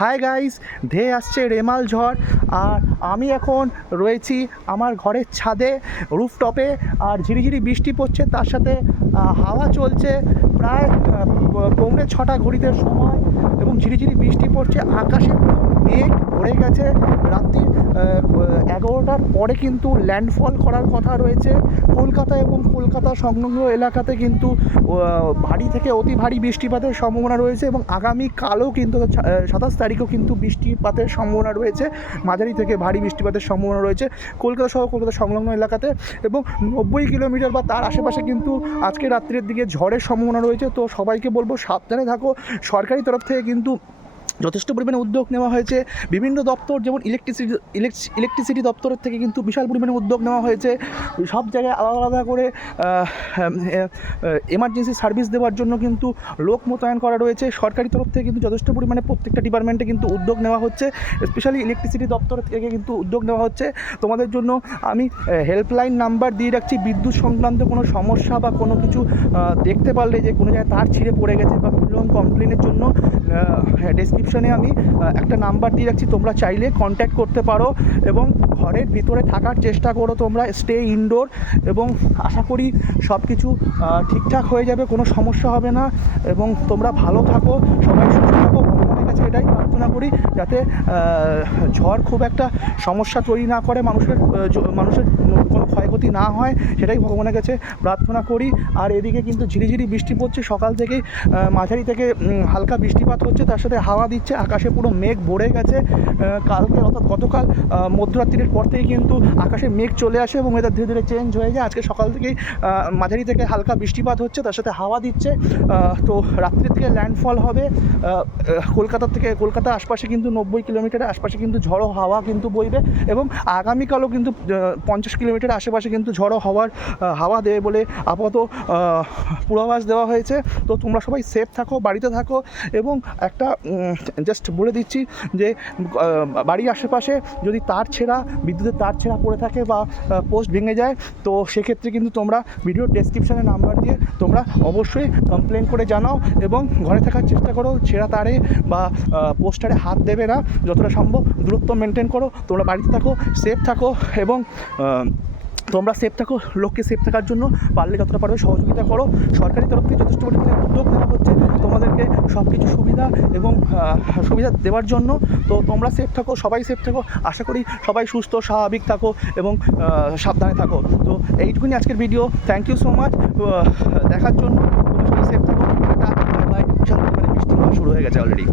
Hi guys ধেয়ে আসছে রেমাল ঝড় আর আমি এখন রয়েছি আমার ঘরের ছাদে, রুফটপে আর ঝিরিঝিরি বৃষ্টি পড়ছে, তার সাথে হাওয়া চলছে। প্রায় পৌনে ছটা ঘড়িতে সময় এবং ঝিরিঝিরি বৃষ্টি পড়ছে। আকাশে মেঘ ভরে গেছে। রাত্রি এগারোটার পরে কিন্তু ল্যান্ডফল করার কথা রয়েছে। কলকাতা এবং কলকাতা সংলগ্ন এলাকাতে কিন্তু ভারী থেকে অতি ভারী বৃষ্টিপাতের সম্ভাবনা রয়েছে এবং আগামী কালও কিন্তু সাতাশ তারিখও কিন্তু বৃষ্টিপাতের সম্ভাবনা রয়েছে। মাঝারি থেকে ভারী বৃষ্টিপাতের সম্ভাবনা রয়েছে কলকাতা সহ কলকাতা সংলগ্ন এলাকাতে এবং নব্বই কিলোমিটার বা তার আশেপাশে কিন্তু আজকে রাত্রের দিকে ঝড়ের সম্ভাবনা রয়েছে। তো সবাইকে বলব সাবধানে থাকো। সরকারি তরফ থেকে কিন্তু যথেষ্ট পরিমাণে উদ্যোগ নেওয়া হয়েছে। বিভিন্ন দপ্তর যেমন ইলেকট্রিসিটি ইলেকট্রিসিটি দপ্তরের থেকে কিন্তু বিশাল পরিমাণে উদ্যোগ নেওয়া হয়েছে। সব জায়গায় আলাদা আলাদা করে এমার্জেন্সি সার্ভিস দেওয়ার জন্য কিন্তু লোক মোতায়েন করা রয়েছে। সরকারি তরফ থেকে কিন্তু যথেষ্ট পরিমাণে প্রত্যেকটা ডিপার্টমেন্টে কিন্তু উদ্যোগ নেওয়া হচ্ছে। স্পেশালি ইলেকট্রিসিটি দপ্তর থেকে কিন্তু উদ্যোগ নেওয়া হচ্ছে। তোমাদের জন্য আমি হেল্পলাইন নাম্বার দিয়ে রাখছি। বিদ্যুৎ সংক্রান্ত কোনো সমস্যা বা কোনো কিছু দেখতে পারলে যে কোনো জায়গায় তার ছিঁড়ে পড়ে গেছে বা কোনো রকম কমপ্লেনের জন্য ডেসক্রিপশনে আমি একটা নাম্বার দিয়ে রাখছি, তোমরা চাইলে কন্ট্যাক্ট করতে পারো এবং ঘরের ভিতরে থাকার চেষ্টা করো তোমরা স্টে ইনডোর এবং আশা করি সব কিছু ঠিকঠাক হয়ে যাবে, কোনো সমস্যা হবে না এবং তোমরা ভালো থাকো, সবাই সুস্থ থাকো। প্রার্থনা করি যাতে ঝড় খুব একটা সমস্যা তৈরি না করে মানুষের মানুষের কোনো ক্ষয়ক্ষতি না হয় সেটাই ভগবানের কাছে প্রার্থনা করি। আর এদিকে কিন্তু ঝিরিঝিরি বৃষ্টি পড়ছে সকাল থেকেই মাঝারি থেকে হালকা বৃষ্টিপাত হচ্ছে তার সাথে হাওয়া দিচ্ছে আকাশে পুরো মেঘ ভরে গেছে। কালকে অর্থাৎ গতকাল মধ্যরাত্রির পর থেকেই কিন্তু আকাশে মেঘ চলে আসে এবং এটা ধীরে ধীরে চেঞ্জ হয়ে যায়। আজকে সকাল থেকেই মাঝারি থেকে হালকা বৃষ্টিপাত হচ্ছে তার সাথে হাওয়া দিচ্ছে। তো রাত্রির থেকে ল্যান্ডফল হবে। আহ, থেকে কলকাতা কলকাতা আশপাশে কিন্তু নব্বই কিলোমিটারের আশপাশে কিন্তু ঝড়ো হাওয়া কিন্তু বইবে এবং আগামীকালও কিন্তু পঞ্চাশ কিলোমিটার আশেপাশে কিন্তু ঝড়ো হওয়ার হাওয়া দেবে বলে আপাতত পূর্বাভাস দেওয়া হয়েছে। তো তোমরা সবাই সেফ থাকো, বাড়িতে থাকো এবং একটা জাস্ট বলে দিচ্ছি যে বাড়ির আশেপাশে যদি তার ছেঁড়া, বিদ্যুতের তার ছেঁড়া পড়ে থাকে বা পোস্ট ভেঙে যায়, তো সেক্ষেত্রে কিন্তু তোমরা ভিডিও ডেসক্রিপশানে নাম্বার দিয়ে তোমরা অবশ্যই কমপ্লেন করে জানাও এবং ঘরে থাকার চেষ্টা করো, ছেঁড়া তারে বা পোস্টারে হাত দেবে না। যতটা সম্ভব দূরত্ব মেনটেন করো। তোমরা বাড়িতে থাকো সেফ থাকো এবং তোমরা সেফ থাকো, লোককে সেফ থাকার জন্য। পারলে যতটা পারবে সহযোগিতা করো। সরকারি তরফ থেকে যথেষ্ট পরিমাণে উদ্যোগ নেওয়া হচ্ছে তোমাদেরকে সব কিছু সুবিধা এবং সুবিধা দেওয়ার জন্য। তো তোমরা সেফ থাকো, সবাই সেফ থাকো। আশা করি সবাই সুস্থ, স্বাভাবিক থাকো এবং সাবধানে থাকো। তো এইটুকুনি আজকের video thank you so much দেখার জন্য। তোমরা সবাই সেফ থাকো। বাই বাই বিশাল পরিমাণে বৃষ্টি হওয়া শুরু হয়ে গেছে অলরেডি